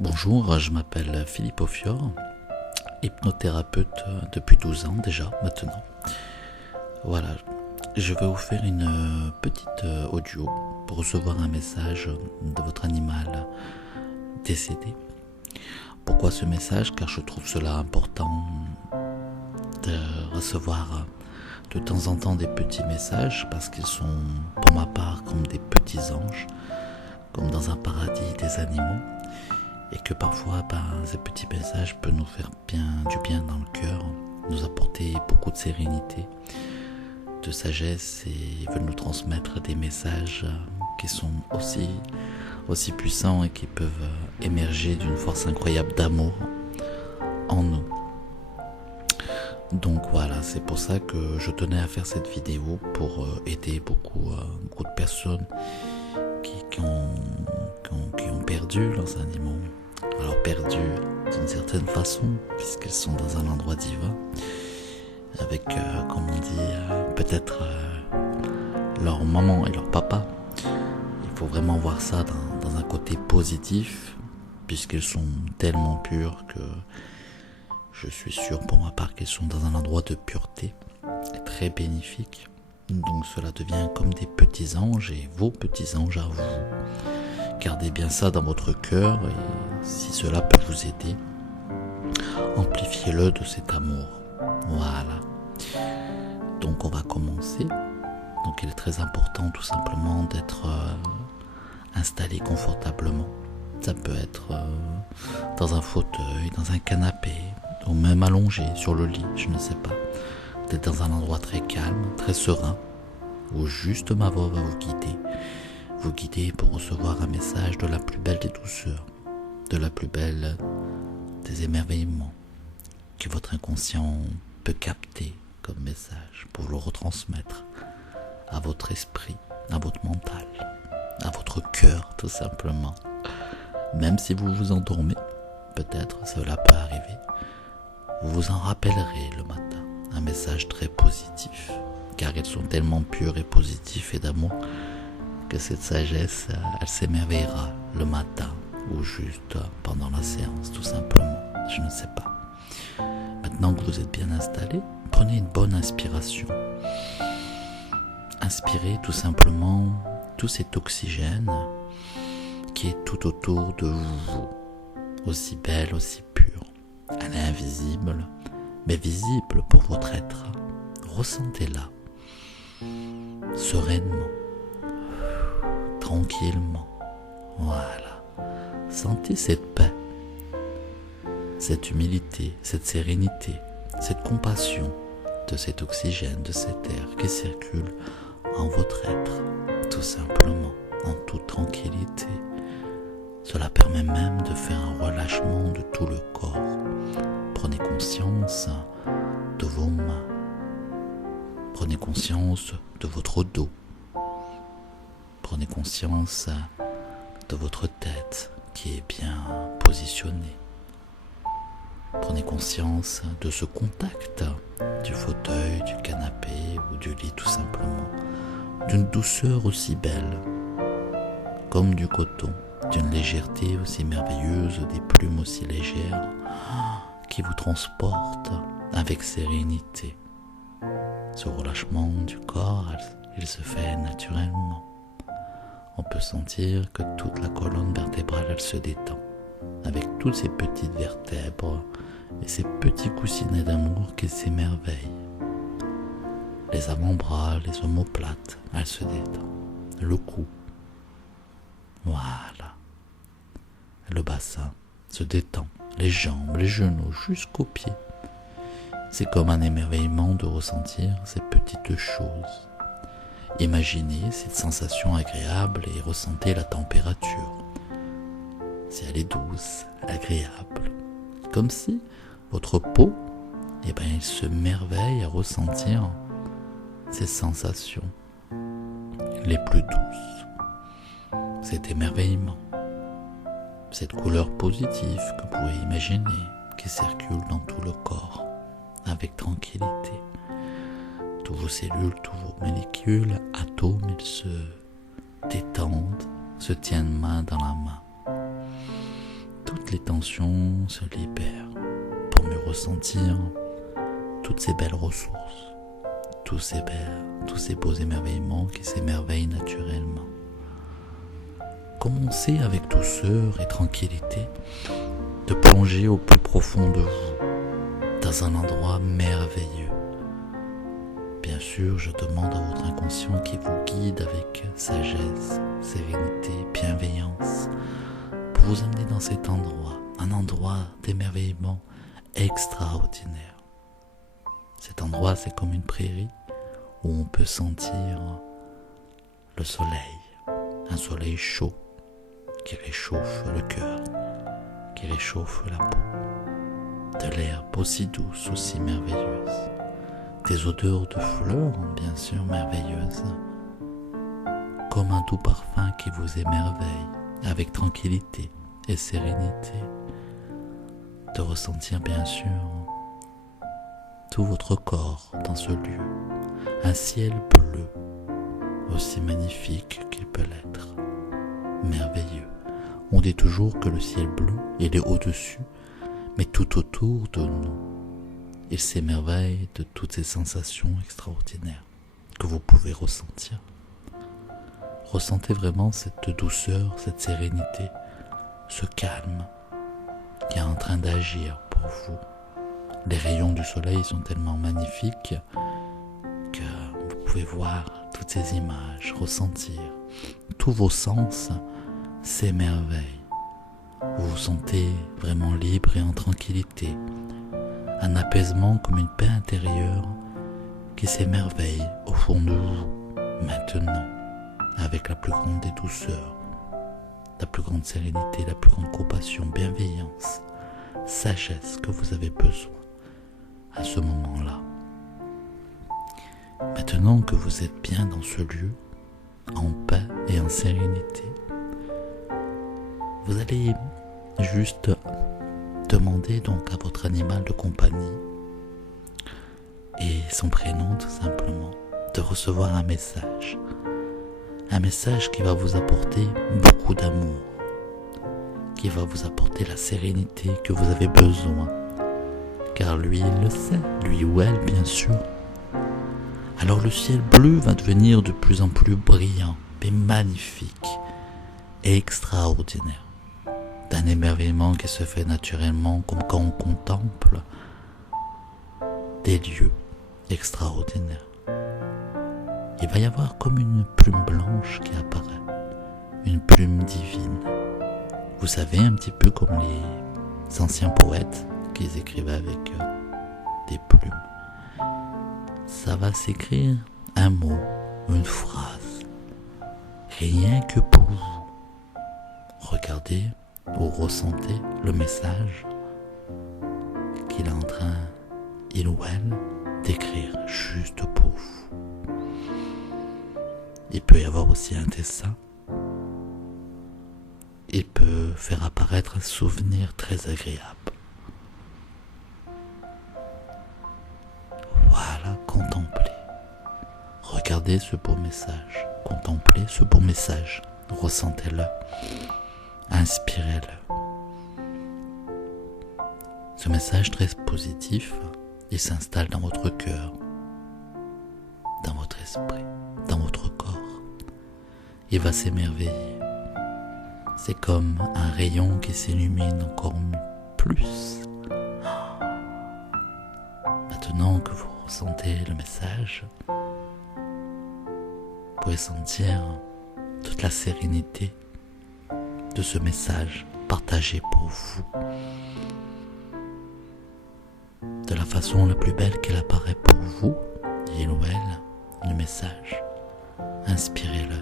Bonjour, je m'appelle Philippe Aufior, hypnothérapeute depuis 12 ans déjà maintenant. Voilà, je vais vous faire une petite audio pour recevoir un message de votre animal décédé. Pourquoi ce message? Car je trouve cela important de recevoir de temps en temps des petits messages parce qu'ils sont pour ma part comme des petits anges, comme dans un paradis des animaux. Et que parfois, ces petits messages peuvent nous faire du bien dans le cœur, nous apporter beaucoup de sérénité, de sagesse, et ils veulent nous transmettre des messages qui sont aussi puissants et qui peuvent émerger d'une force incroyable d'amour en nous. Donc voilà, c'est pour ça que je tenais à faire cette vidéo pour aider beaucoup de personnes qui ont perdu leurs animaux. Alors perdus d'une certaine façon, puisqu'ils sont dans un endroit divin, avec, comme on dit, peut-être leur maman et leur papa. Il faut vraiment voir ça dans un côté positif, puisqu'ils sont tellement purs que je suis sûr pour ma part qu'ils sont dans un endroit de pureté, très bénéfique. Donc cela devient comme des petits anges, et vos petits anges à vous. Gardez bien ça dans votre cœur, et si cela peut vous aider, amplifiez-le de cet amour. Voilà. Donc on va commencer. Donc il est très important tout simplement d'être installé confortablement. Ça peut être dans un fauteuil, dans un canapé, ou même allongé sur le lit, je ne sais pas. D'être dans un endroit très calme, très serein, où juste ma voix va vous guider pour recevoir un message de la plus belle des douceurs, de la plus belle des émerveillements que votre inconscient peut capter comme message pour le retransmettre à votre esprit, à votre mental, à votre cœur tout simplement. Même si vous vous endormez, peut-être cela peut arriver, vous vous en rappellerez le matin, un message très positif, car ils sont tellement purs et positifs et d'amour que cette sagesse, elle s'émerveillera le matin ou juste pendant la séance, tout simplement. Je ne sais pas. Maintenant que vous êtes bien installé, prenez une bonne inspiration. Inspirez tout simplement tout cet oxygène qui est tout autour de vous, aussi belle, aussi pure. Elle est invisible, mais visible pour votre être. Ressentez-la sereinement, tranquillement. Voilà. Sentez cette paix, cette humilité, cette sérénité, cette compassion de cet oxygène, de cet air qui circule en votre être, tout simplement, en toute tranquillité. Cela permet même de faire un relâchement de tout le corps. Prenez conscience de vos mains. Prenez conscience de votre dos. Prenez conscience de votre tête qui est bien positionnée. Prenez conscience de ce contact du fauteuil, du canapé ou du lit tout simplement, d'une douceur aussi belle comme du coton, d'une légèreté aussi merveilleuse, des plumes aussi légères qui vous transportent avec sérénité. Ce relâchement du corps, il se fait naturellement. On peut sentir que toute la colonne vertébrale, elle se détend, avec toutes ces petites vertèbres et ces petits coussinets d'amour qui s'émerveillent. Les avant-bras, les omoplates, elles se détendent. Le cou, voilà. Le bassin se détend, les jambes, les genoux, jusqu'aux pieds. C'est comme un émerveillement de ressentir ces petites choses. Imaginez cette sensation agréable et ressentez la température. Si elle est douce, agréable. Comme si votre peau, il se merveille à ressentir ces sensations les plus douces. Cet émerveillement. Cette couleur positive que vous pouvez imaginer qui circule dans tout le corps avec tranquillité. Tous vos cellules, tous vos molécules, atomes, ils se détendent, se tiennent main dans la main. Toutes toutes les tensions se libèrent pour mieux ressentir toutes ces belles ressources, tous ces beaux émerveillements qui s'émerveillent naturellement. Commencez avec douceur et tranquillité de plonger au plus profond de vous, dans un endroit merveilleux. Bien sûr, je demande à votre inconscient qui vous guide avec sagesse, sérénité, bienveillance, pour vous amener dans cet endroit, un endroit d'émerveillement extraordinaire. Cet endroit, c'est comme une prairie où on peut sentir le soleil, un soleil chaud qui réchauffe le cœur, qui réchauffe la peau, de l'herbe aussi douce, aussi merveilleuse, des odeurs de fleurs bien sûr merveilleuses, comme un doux parfum qui vous émerveille avec tranquillité et sérénité, de ressentir bien sûr tout votre corps dans ce lieu, un ciel bleu, aussi magnifique qu'il peut l'être, merveilleux. On dit toujours que le ciel bleu, il est au-dessus, mais tout autour de nous. Il s'émerveille de toutes ces sensations extraordinaires que vous pouvez ressentir. Ressentez vraiment cette douceur, cette sérénité, ce calme qui est en train d'agir pour vous. Les rayons du soleil sont tellement magnifiques que vous pouvez voir toutes ces images, ressentir. Tous vos sens s'émerveillent. Vous vous sentez vraiment libre et en tranquillité. Un apaisement comme une paix intérieure qui s'émerveille au fond de vous, maintenant, avec la plus grande des douceurs, la plus grande sérénité, la plus grande compassion, bienveillance, sagesse que vous avez besoin à ce moment-là. Maintenant que vous êtes bien dans ce lieu, en paix et en sérénité, vous allez juste demander donc à votre animal de compagnie et son prénom tout simplement de recevoir un message qui va vous apporter beaucoup d'amour, qui va vous apporter la sérénité que vous avez besoin, car lui il le sait, lui ou elle bien sûr. Alors le ciel bleu va devenir de plus en plus brillant et magnifique et extraordinaire, d'un émerveillement qui se fait naturellement comme quand on contemple des lieux extraordinaires. Il va y avoir comme une plume blanche qui apparaît, une plume divine. Vous savez, un petit peu comme les anciens poètes qui écrivaient avec des plumes. Ça va s'écrire un mot, une phrase, rien que pour vous. Regardez ou ressentez le message qu'il est en train, il ou elle, d'écrire juste pour vous. Il peut y avoir aussi un dessin. Il peut faire apparaître un souvenir très agréable. Voilà, contemplez. Regardez ce beau message. Contemplez ce beau message. Ressentez-le. Inspirez-le. Ce message très positif, il s'installe dans votre cœur, dans votre esprit, dans votre corps. Il va s'émerveiller. C'est comme un rayon qui s'illumine encore plus. Maintenant que vous ressentez le message, vous pouvez sentir toute la sérénité de ce message partagé pour vous. De la façon la plus belle qu'il apparaît pour vous, il ou elle, le message. Inspirez-le.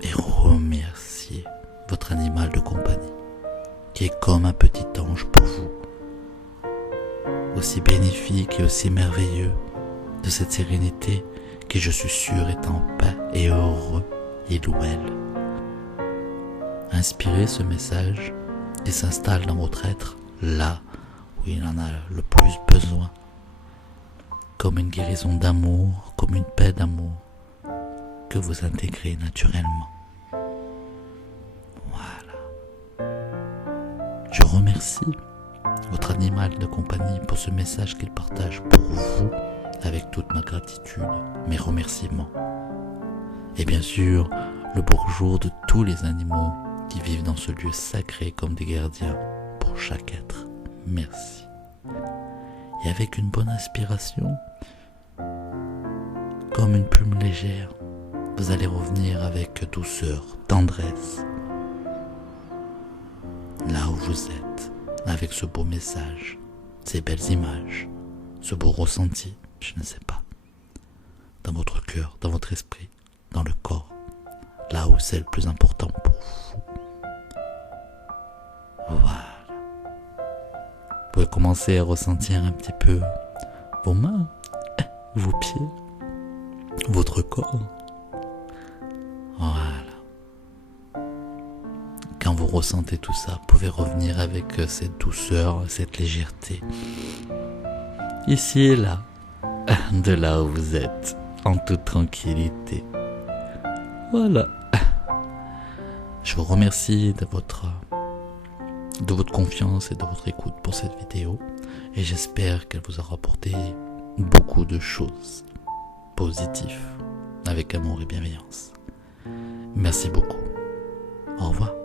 Et remerciez votre animal de compagnie, qui est comme un petit ange pour vous, aussi bénéfique et aussi merveilleux, de cette sérénité qui, je suis sûr, est en paix et heureux, il ou elle. Inspirez ce message et s'installe dans votre être, là où il en a le plus besoin, comme une guérison d'amour, comme une paix d'amour, que vous intégrez naturellement. Voilà. remercie votre animal de compagnie pour ce message qu'il partage pour vous avec toute ma gratitude, mes remerciements. Et bien sûr, le bonjour de tous les animaux qui vivent dans ce lieu sacré comme des gardiens pour chaque être. Merci. Et avec une bonne inspiration, comme une plume légère, vous allez revenir avec douceur, tendresse, là où vous êtes, avec ce beau message, ces belles images, ce beau ressenti, je ne sais pas, dans votre cœur, dans votre esprit, dans le corps, là où c'est le plus important pour vous. Voilà. Vous pouvez commencer à ressentir un petit peu vos mains, vos pieds, votre corps. Voilà. Quand vous ressentez tout ça, vous pouvez revenir avec cette douceur, cette légèreté. Ici et là, de là où vous êtes, en toute tranquillité. Voilà. Je vous remercie de votre confiance et de votre écoute pour cette vidéo. Et j'espère qu'elle vous aura apporté beaucoup de choses positives, avec amour et bienveillance. Merci beaucoup. Au revoir.